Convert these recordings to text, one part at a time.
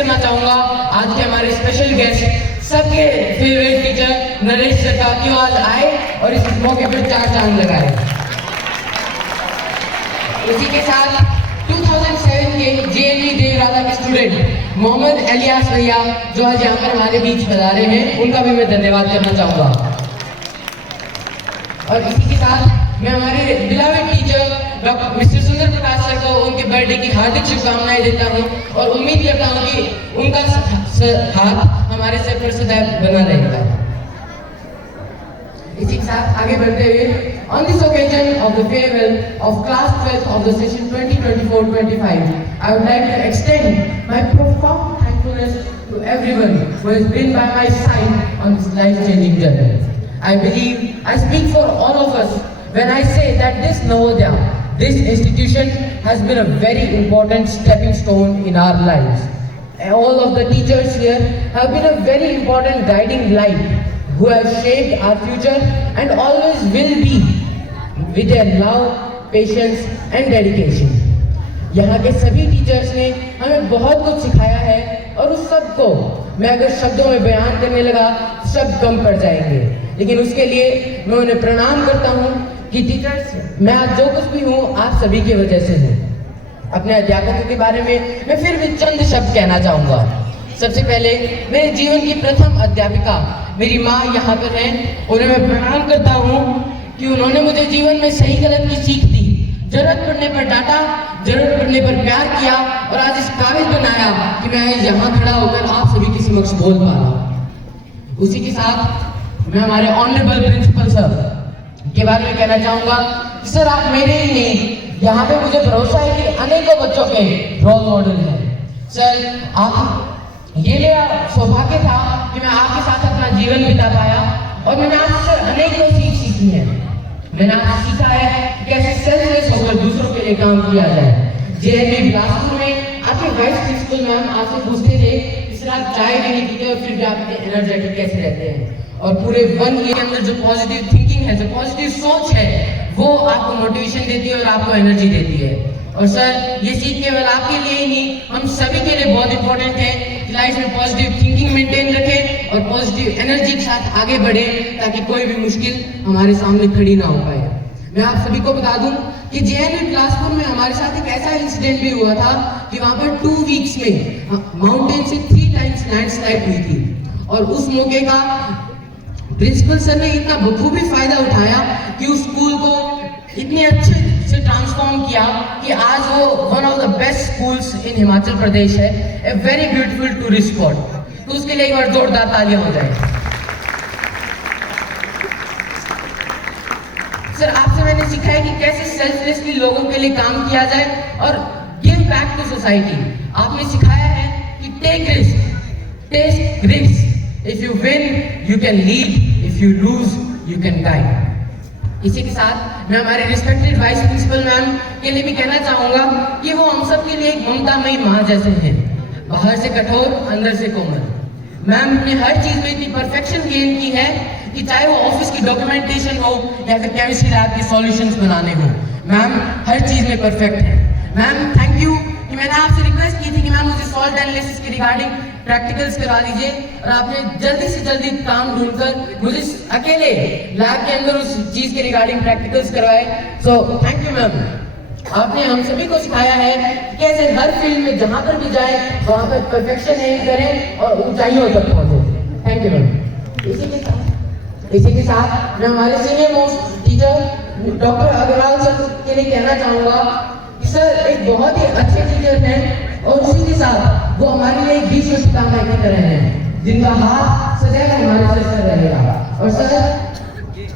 करना चाहूँगा आज के हमारे स्पेशल गेस्ट, सबके फेवरेट टीचर नरेश सर का, कि आज आए और इस मौके पर 4 चांद लगाए। इसी के साथ 2007 के JNV देवरादा के स्टूडेंट मोहम्मद इलियास भैया, जो आज यहाँ पर हमारे बीच पधारे हैं, उनका भी मैं धन्यवाद करना चाहूँगा। और इसी के साथ मैं हमारे बिलावेड टीचर डॉक्टर मिस्टर सुंदर प्रकाश सर को उनके बर्थडे की हार्दिक शुभकामनाएं देता हूं और उम्मीद करता हूं कि उनका हाथ हमारे सर पर सदैव बना रहेगा। इसी के साथ आगे बढ़ते हुए, on this occasion of the farewell of class 12th of the session 2024-25, I would like to extend my profound thankfulness to everyone who has been by my side on this life-changing journey. I believe I speak for all of us when I say that this Navodaya, this institution has been a very important stepping stone in our lives. And all of the teachers here have been a very important guiding light who have shaped our future and always will be with their love, patience and dedication. यहाँ के सभी teachers ने हमें बहुत कुछ सिखाया है और उस सब को मैं अगर शब्दों में बयान करने लगा शब्द कम पड़ जाएंगे, लेकिन उसके लिए मैं उन्हें प्रणाम करता हूँ कि टीचर्स, मैं आज जो कुछ भी हूँ आप सभी की वजह से हूँ। अपने अध्यापकों के बारे में मैं फिर भी चंद शब्द कहना चाहूँगा। सबसे पहले मेरे जीवन की प्रथम अध्यापिका मेरी माँ यहाँ पर हैं, उन्हें मैं प्रणाम करता हूँ कि उन्होंने मुझे जीवन में सही गलत की सीख दी, जरूरत पड़ने पर डांटा, जरूरत पड़ने पर प्यार किया और आज इस काबिल बनाया कि मैं यहाँ खड़ा होकर आप सभी के समक्ष बोल पा रहा हूँ। उसी के साथ मैं हमारे ऑनरेबल प्रिंसिपल सर के बारे में कहना चाहूँगा कि सर आप मेरे ही नहीं, यहाँ पे मुझे भरोसा है कि अनेकों बच्चों के रोल मॉडल हैं। सर आप ये मेरा सौभाग्य था कि मैं आपके साथ अपना जीवन बिता पाया और मैंने आपसे अनेकों सीख सीखी है। मैंने आज सीखा है कैसे सेल्फलेस होकर दूसरों के लिए काम किया जाए। JNV बिलासपुर में आपके वाइस प्रिंसिपल मैम आपसे पूछते थे कि सर आप चाय भी नहीं पीते और फिर भी आप एनर्जेटिक कैसे रहते हैं, और पूरे 1 ईयर के अंदर जो पॉजिटिव थिंकिंग है, जो पॉजिटिव सोच है, वो आपको मोटिवेशन देती है और आपको एनर्जी देती है। और सर ये सीख केवल आपके लिए ही नहीं, हम सभी के लिए बहुत इंपॉर्टेंट है कि लाइफ में पॉजिटिव थिंकिंग मेंटेन रखें और पॉजिटिव एनर्जी के साथ आगे बढ़े ताकि कोई भी मुश्किल हमारे सामने खड़ी ना हो पाए। मैं आप सभी को बता दूं कि JNV बिलासपुर में हमारे साथ एक ऐसा इंसिडेंट भी हुआ था कि वहाँ पर 2 वीक्स में माउंटेन से 3 टाइम्स लैंडस्लाइड हुई थी और उस मौके का प्रिंसिपल सर ने इतना बखूबी फायदा उठाया कि उस स्कूल को इतने अच्छे से ट्रांसफॉर्म किया कि आज वो one of the best schools in Himachal Pradesh है, a very beautiful tourist spot. तो उसके लिए एक बार जोरदार तालियां हो जाए। सर आपसे मैंने सीखा है कि कैसे सेल्फलेसली लोगों के लिए काम किया जाए और गिव बैक टू सोसाइटी। आपने सिखाया है कि take risk, if you win you can lead, if you lose you can guide. इसी के साथ मैं हमारे रिस्पेक्टेड वाइस प्रिंसिपल मैम के लिए भी कहना चाहूंगा कि वो हम सब के लिए एक ममतामयी माँ जैसे हैं, बाहर से कठोर अंदर से कोमल। मैम ने हर चीज में इतनी परफेक्शन गेन की है कि चाहे वो ऑफिस की डॉक्यूमेंटेशन हो या फिर केमिस्ट्री लैब के सॉल्यूशंस बनाने हो, मैम हर चीज में परफेक्ट है। मैम थैंक यू कि मैंने आपसे रिक्वेस्ट की थी कि मैम मुझे सॉल्ट एनालिसिस के रिगार्डिंग प्रैक्टिकल्स करा दीजिए और आपने जल्दी से जल्दी काम ढूंढकर मुझे अकेले लैब के अंदर उस चीज के रिगार्डिंग प्रैक्टिकल्स करवाए। So thank you ma'am. आपने हम सभी को सिखाया है कि कैसे हर फील्ड में जहां पर भी जाए वहां पर परफेक्शन एम करें और ऊंचाइयों तक पहुंचे। Thank you ma'am. इसी के साथ मैं हमारे senior most teacher doctor Agarwal sir के लिए कहना चाहूंगा कि सर एक बहुत ही अच्छे टीचर हैं और उसी के साथ वो हमारे लिए भी शुभकामनाएं की तरह हैं, जिनका हाथ सदैव हमारे सर पर रहेगा। और सर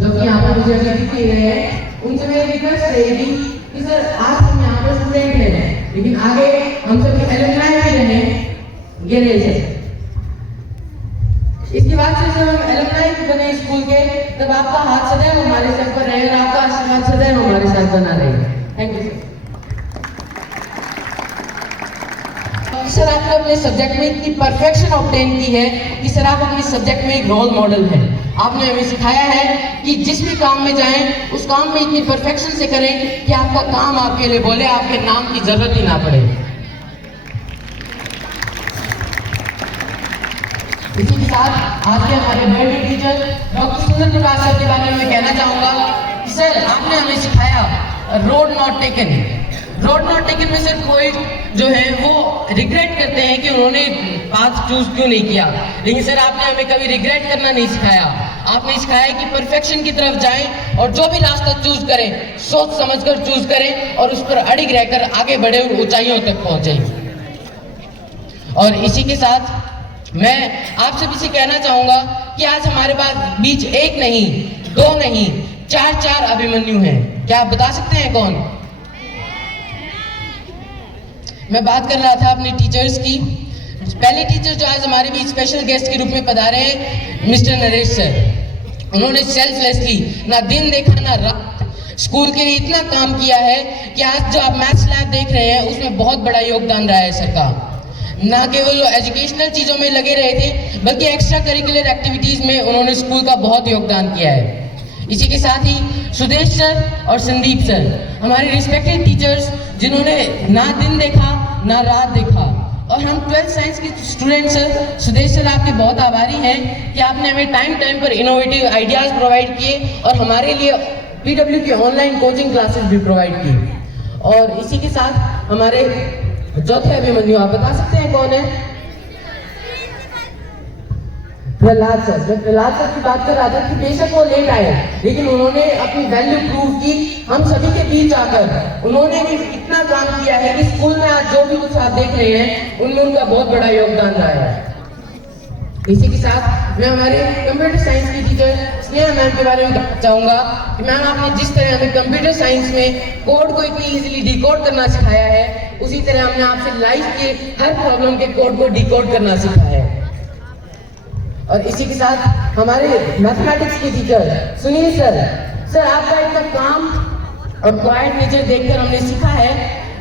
जो कि यहाँ पर मुझे अभी दिख रहे हैं, उनसे मेरी रिक्वेस्ट रहेगी कि सर आज हम यहाँ पर स्टूडेंट हैं लेकिन आगे हम सभी एलुमनाई भी रहें, ये रहे सर। इसके बाद से जब हम एलुमनाई बने स्कूल के, तब आपका हाथ सदैव हमारे सर पर रहे और आपका आशीर्वाद सदैव हमारे साथ बना रहे। Thank you sir. आपने अपने सब्जेक्ट में इतनी परफेक्शन ऑब्टेन की है कि सर आप अपने सब्जेक्ट में एक रोल मॉडल हैं। आपने हमें सिखाया है कि जिस भी काम में जाएं उस काम में इतनी परफेक्शन से करें कि आपका काम आपके लिए बोले, आपके नाम की जरूरत ही ना पड़े। साथ आज के हमारे बड़े टीचर डॉक्टर सुंदर प्रकाश सर के बारे में मैं कहना चाहूँगा कि सर आपने हमें सिखाया road not taken. Road not taken में सर कोई जो है वो रिग्रेट करते हैं कि उन्होंने पाथ चूज क्यों नहीं किया, लेकिन सर आपने हमें कभी रिग्रेट करना नहीं सिखाया। आपने सिखाया कि परफेक्शन की तरफ जाएं और जो भी रास्ता चूज करें सोच समझकर चूज करें और उस पर अड़िग रहकर आगे बढ़े और ऊंचाइयों तक पहुंचे। और इसी के साथ मैं आप सभी से कहना चाहूंगा कि आज हमारे पास बीच एक नहीं, दो नहीं, चार अभिमन्यु हैं। क्या आप बता सकते हैं कौन? मैं बात कर रहा था अपने टीचर्स की। पहले टीचर जो आज हमारे बीच स्पेशल गेस्ट के रूप में पधारे हैं मिस्टर नरेश सर। उन्होंने सेल्फलेसली ना दिन देखा ना रात स्कूल के लिए इतना काम किया है कि आज जो आप मैथ्स लैब देख रहे हैं उसमें बहुत बड़ा योगदान रहा है सर का। ना केवल एजुकेशनल चीज़ों में लगे रहे थे बल्कि एक्स्ट्रा करिकुलर एक्टिविटीज़ में उन्होंने स्कूल का बहुत योगदान किया है। इसी के साथ ही सुदेश सर और संदीप सर हमारे रिस्पेक्टेड टीचर्स जिन्होंने ना दिन देखा ना रात देखा। और हम 12th साइंस के स्टूडेंट सर सुदेश सर आपके बहुत आभारी हैं कि आपने हमें टाइम पर इनोवेटिव आइडियाज़ प्रोवाइड किए और हमारे लिए PW की ऑनलाइन कोचिंग क्लासेस भी प्रोवाइड की। और इसी के साथ हमारे चौथे अभिमन्यु आप बता सकते हैं कौन है? प्रहलाद सर। मैं प्रहलाद सर की बात कर रहा था कि बेशक वो लेट आए लेकिन उन्होंने अपनी वैल्यू प्रूव की हम सभी के बीच आकर। उन्होंने भी इतना काम किया है कि स्कूल में आज जो भी कुछ आप देख रहे हैं उनमें उनका बहुत बड़ा योगदान रहा है। इसी के साथ मैं हमारे कंप्यूटर साइंस की टीचर स्नेहा मैम के बारे में बताना चाहूँगा कि मैम आपने जिस तरह हमें कंप्यूटर साइंस में कोड को इतनी इजीली डिकोड करना सिखाया है उसी तरह हमने आपसे लाइफ के हर प्रॉब्लम के कोड को डिकोड करना सिखाया है। और इसी के साथ हमारे मैथमेटिक्स के टीचर सुनील सर आपका इतना काम और क्वाइट नेचर देखकर हमने सीखा है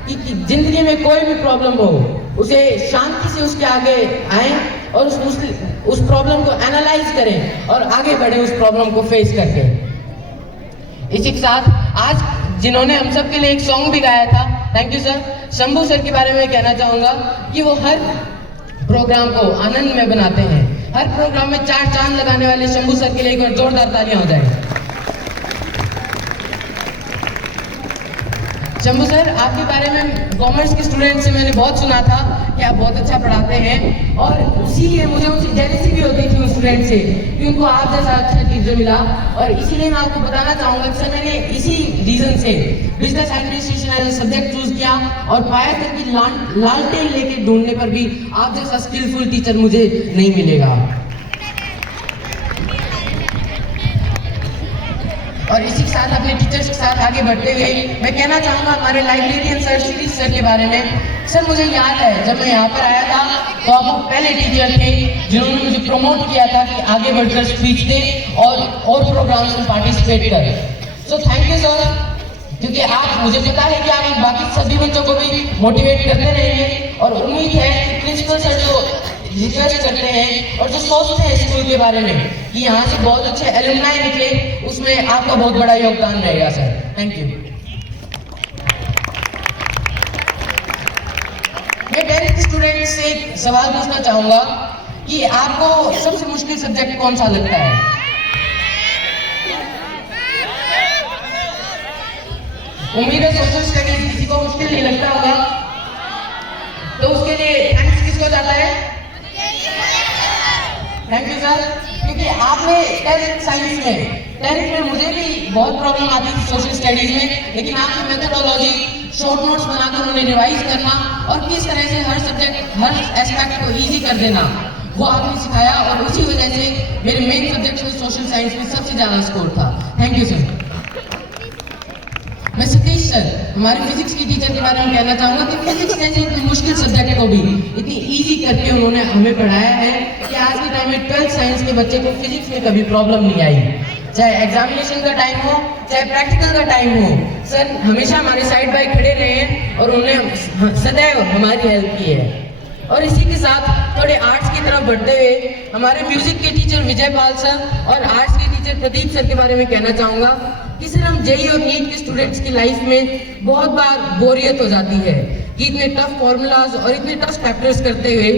कि जिंदगी में कोई भी प्रॉब्लम हो उसे शांति से उसके आगे आए और उस प्रॉब्लम को एनालाइज करें और आगे बढ़े उस प्रॉब्लम को फेस करके। इसी के साथ आज जिन्होंने हम सब के लिए एक सॉन्ग भी गाया था, thank you sir, Shambhu sir के बारे में कहना चाहूँगा कि वो हर प्रोग्राम को आनंद में बनाते हैं। हर प्रोग्राम में 4 चांद लगाने वाले शंभू सर के लिए एक बार जोरदार तालियां हो जाए। शंभू सर आपके बारे में कॉमर्स के स्टूडेंट से मैंने बहुत सुना था कि आप बहुत अच्छा पढ़ाते हैं और इसीलिए मुझे उनसे जेलसी भी होती थी उस स्टूडेंट से कि उनको आप जैसा अच्छा टीचर मिला। और इसीलिए मैं आपको बताना चाहूँगा कि सर मैंने इसी रीज़न से business administration as a subject choose किया और पाया था कि लालटेन लेके ढूंढने पर भी आप जैसा स्किलफुल टीचर मुझे नहीं मिलेगा। और इसी के साथ अपने टीचर्स के साथ आगे बढ़ते हुए मैं कहना चाहूँगा हमारे लाइब्रेरियन सर शिरीष सर के बारे में। सर मुझे याद है जब मैं यहाँ पर आया था तो आप वो पहले टीचर थे जिन्होंने मुझे प्रमोट किया था कि आगे बढ़कर स्पीच दें और प्रोग्राम्स में पार्टिसिपेट करें। सो थैंक यू सर, क्योंकि आप मुझे पता है कि आप बाकी सभी बच्चों को भी मोटिवेट करते रहेंगे और उम्मीद है कि प्रिंसिपल सर जो रिसर्च करते हैं और जो सोचते हैं स्कूल के बारे में कि यहाँ से बहुत अच्छे एलुमनाई निकले उसमें आपका बहुत बड़ा योगदान रहेगा सर। Thank you. मैं 10th स्टूडेंट से एक सवाल पूछना चाहूँगा कि आपको सबसे मुश्किल सब्जेक्ट कौन सा लगता है? उम्मीद है सोशल स्टडीज किसी को मुश्किल नहीं लगता होगा, तो उसके लिए थैंक्स किसको जाता है? थैंक यू सर, क्योंकि आपने 10th साइंस में मुझे भी बहुत प्रॉब्लम आती थी सोशल स्टडीज में, लेकिन आपकी मेथोडोलॉजी शॉर्ट नोट्स बनाकर उन्हें रिवाइज करना और किस तरह से हर सब्जेक्ट हर एस्पेक्ट को इजी कर देना वो आपने सिखाया और उसी वजह से मेरे मेन सब्जेक्ट में सोशल साइंस में सबसे ज़्यादा स्कोर था। Thank you sir. मैं सतीश सर हमारे फिजिक्स की टीचर के बारे में कहना चाहूँगा कि फिजिक्स जैसे इतने मुश्किल सब्जेक्ट को भी इतनी इजी करके उन्होंने हमें पढ़ाया है कि आज के टाइम में 12th साइंस के बच्चे को फिजिक्स में कभी प्रॉब्लम नहीं आई। चाहे एग्जामिनेशन का टाइम हो चाहे प्रैक्टिकल का टाइम हो, सर हमेशा हमारे साइड बाय खड़े रहे हैं और उन्होंने सदैव हमारी हेल्प की है। और इसी के साथ थोड़े आर्ट्स की तरफ बढ़ते हुए हमारे म्यूजिक के टीचर विजय पाल सर और आर्ट्स के टीचर प्रदीप सर के बारे में कहना चाहूँगा कि सर हम जेई और नीट के स्टूडेंट्स की लाइफ में बहुत बार बोरियत हो जाती है कि इतने टफ फॉर्मूलाज और इतने टफ चैप्टर्स करते हुए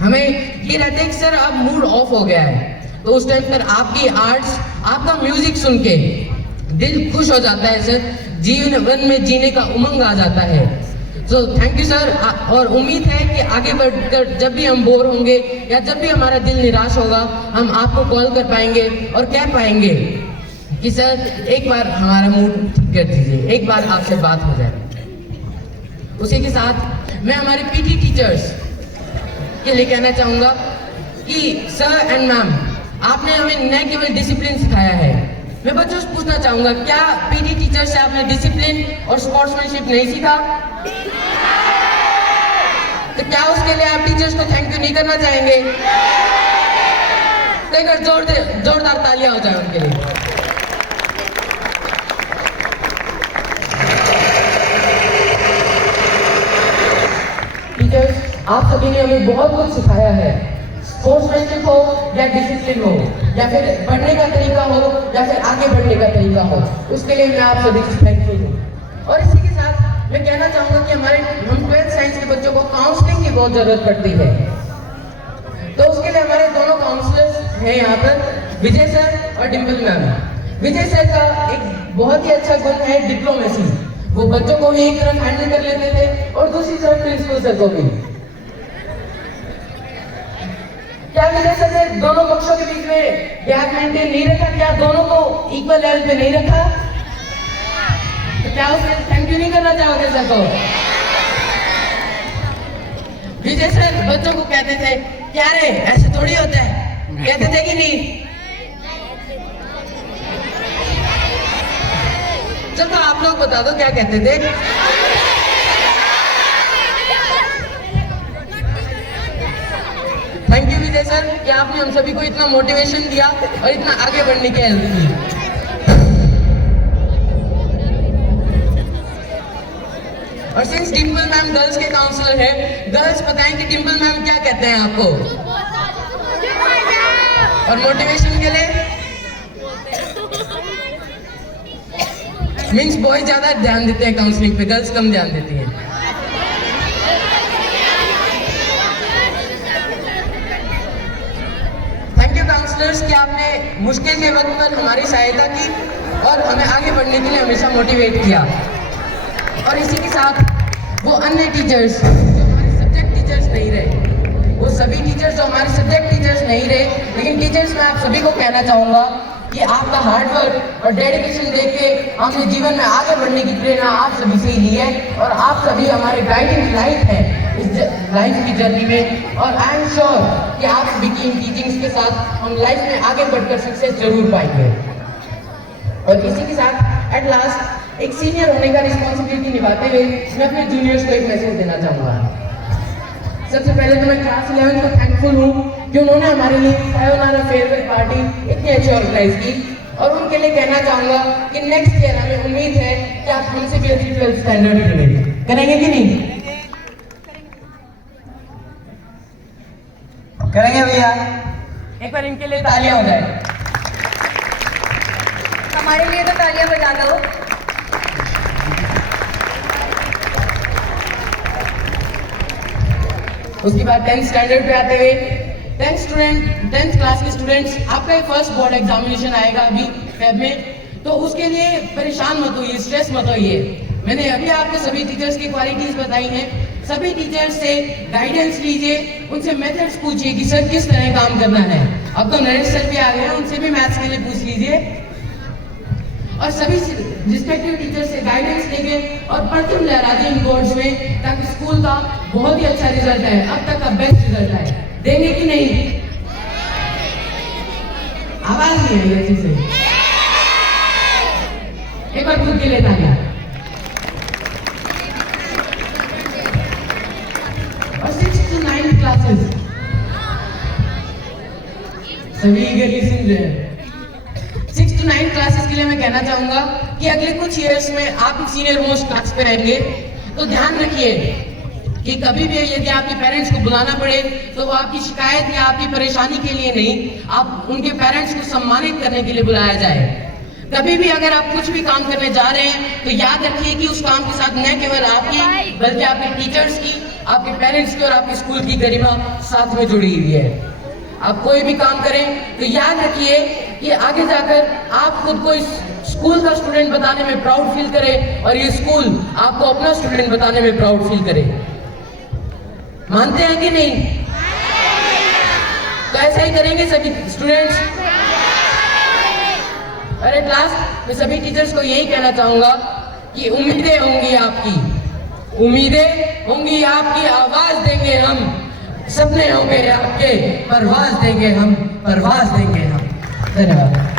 हमें ये रहता है कि सर अब मूड ऑफ हो गया है, तो उस टाइम पर आपकी आर्ट्स, आपका म्यूजिक सुन के दिल खुश हो जाता है सर, जीवन में जीने का उमंग आ जाता है। सो थैंक यू सर, और उम्मीद है कि आगे बढ़कर जब भी हम बोर होंगे या जब भी हमारा दिल निराश होगा, हम आपको कॉल कर पाएंगे और कह पाएंगे कि सर एक बार हमारा मूड ठीक कर दीजिए, एक बार आपसे बात हो जाए। उसी के साथ मैं हमारे पीटी टीचर्स के लिए कहना चाहूँगा कि सर एंड मैम, आपने हमें न केवल डिसिप्लिन सिखाया है, मैं बच्चों से पूछना चाहूँगा, क्या पीटी टीचर से आपने डिसिप्लिन और स्पोर्ट्समैनशिप नहीं सीखा? तो क्या उसके लिए आप टीचर्स को थैंक यू नहीं करना चाहेंगे? तो एक बार जोरदार तालियां हो जाए उनके लिए। टीचर्स, आप सभी ने हमें बहुत कुछ सिखाया है, स्पोर्ट्समैनशिप हो या डिसिप्लिन हो या फिर पढ़ने का तरीका हो या फिर आगे बढ़ने का तरीका हो, उसके लिए मैं आप सभी से थैंकफुल हूँ। और इसी के साथ मैं कहना चाहूँगा कि हम 12th साइंस के बच्चों को काउंसलिंग की बहुत ज़रूरत पड़ती है, तो उसके लिए हमारे दोनों काउंसलर्स हैं यहाँ पर, विजय सर और डिम्पल मैम। विजय सर का एक बहुत ही अच्छा गुण है डिप्लोमेसी, वो बच्चों को भी एक तरफ हैंडल कर लेते थे और दूसरी तरफ प्रिंसिपल सर को भी। क्या विजय सर ने दोनों पक्षों के बीच में गैप मेंटेन नहीं रखा? क्या दोनों को इक्वल लेवल पे नहीं रखा? तो क्या उसने थैंक यू नहीं करना चाहोगे सर को? विजय सर बच्चों को कहते थे, क्या रे ऐसे थोड़ी होता है, कहते थे कि नहीं? चलो आप लोग बता दो क्या कहते थे? थैंक यू विजय सर कि आपने हम सभी को इतना मोटिवेशन दिया और इतना आगे बढ़ने की हेल्प की। और सिंस डिम्पल मैम गर्ल्स के काउंसलर है, गर्ल्स बताएं कि डिम्पल मैम क्या कहते हैं आपको? और मोटिवेशन के लिए मीन्स बॉयज ज्यादा ध्यान देते हैं काउंसलिंग पे, गर्ल्स कम ध्यान देती हैं। थैंक यू काउंसलर्स कि आपने मुश्किल के वक्त पर हमारी सहायता की और हमें आगे बढ़ने के लिए हमेशा मोटिवेट किया। और इसी के साथ वो अन्य टीचर्स जो हमारे सब्जेक्ट टीचर्स नहीं रहे, वो सभी टीचर्स जो हमारे सब्जेक्ट टीचर्स नहीं रहे, लेकिन टीचर्स मैं आप सभी को कहना चाहूँगा कि आपका हार्डवर्क और डेडिकेशन देख के हमने जीवन में आगे बढ़ने की प्रेरणा आप सभी से ही ली है और आप सभी हमारे गाइडिंग लाइट है इस लाइफ की जर्नी में। और आई एम श्योर कि आप सभी की इन टीचिंग्स के साथ हम लाइफ में आगे बढ़कर सक्सेस जरूर पाएंगे। और इसी के साथ एट लास्ट एक सीनियर होने का रिस्पॉन्सिबिलिटी निभाते हुए मैं अपने जूनियर्स को एक मैसेज देना चाहूँगा। सबसे पहले तो मैं क्लास 11 को थैंकफुल हूँ कि उन्होंने हमारे लिए सायोनारा फेयरवेल पार्टी इतनी अच्छी ऑर्गेनाइज की, और उनके लिए कहना चाहूँगा कि नेक्स्ट ईयर हमें उम्मीद है कि आप हमसे भी अच्छी 12th स्टैंडर्ड करेंगे कि नहीं? करेंगे भैया। एक बार इनके लिए तालियां हो जाए। हमारे लिए तो तालियां बजा दो। उसके बाद 10th स्टैंडर्ड पे आते हुए 10th क्लास के स्टूडेंट्स, आपका फर्स्ट बोर्ड एग्जामिनेशन आएगा अभी फेब में, तो उसके लिए परेशान मत होइए, स्ट्रेस मत होइए। मैंने अभी आपको सभी टीचर्स की क्वालिटीज बताई हैं, सभी टीचर्स से गाइडेंस लीजिए, उनसे मेथड्स पूछिए कि सर किस तरह काम करना है। अब तो नरेश सर भी आ गए हैं, उनसे भी मैथ्स के लिए पूछ लीजिए, और सभी रिस्पेक्टिव टीचर से गाइडेंस लेंगे और पढ़ते हुए लहराते इन बोर्ड्स में, ताकि स्कूल का बहुत ही अच्छा रिजल्ट है, अब तक का बेस्ट रिजल्ट है। देंगे कि नहीं? आवाज नहीं आई अच्छे से, एक बार खुद के लिए तालियां। और 6th to 9th क्लासेस सभी इगरली सुन रहे हैं। 6th to 9th क्लासेस के लिए मैं कहना चाहूंगा कि अगले कुछ इयर्स में आप सीनियर मोस्ट क्लास पे रहेंगे, तो ध्यान रखिए कि कभी भी यदि आपके पेरेंट्स को बुलाना पड़े तो वो आपकी शिकायत या आपकी परेशानी के लिए नहीं, आप उनके पेरेंट्स को सम्मानित करने के लिए बुलाया जाए। कभी भी अगर आप कुछ भी काम करने जा रहे हैं तो याद रखिए कि उस काम के साथ न केवल आपकी बल्कि आपके टीचर्स की, आपके पेरेंट्स की और आपके स्कूल की गरिमा साथ में जुड़ी हुई है। आप कोई भी काम करें तो याद रखिए कि आगे जाकर आप खुद को इस स्कूल का स्टूडेंट बताने में प्राउड फील करें और ये स्कूल आपको अपना स्टूडेंट बताने में प्राउड फील करे। मानते हैं कि नहीं? तो ऐसा ही करेंगे सभी स्टूडेंट्स। और एट लास्ट मैं सभी टीचर्स को यही कहना चाहूंगा कि उम्मीदें होंगी आपकी, उम्मीदें होंगी आपकी, आवाज देंगे हम, सपने होंगे आपके, परवाज देंगे हम, परवाज देंगे हम। धन्यवाद।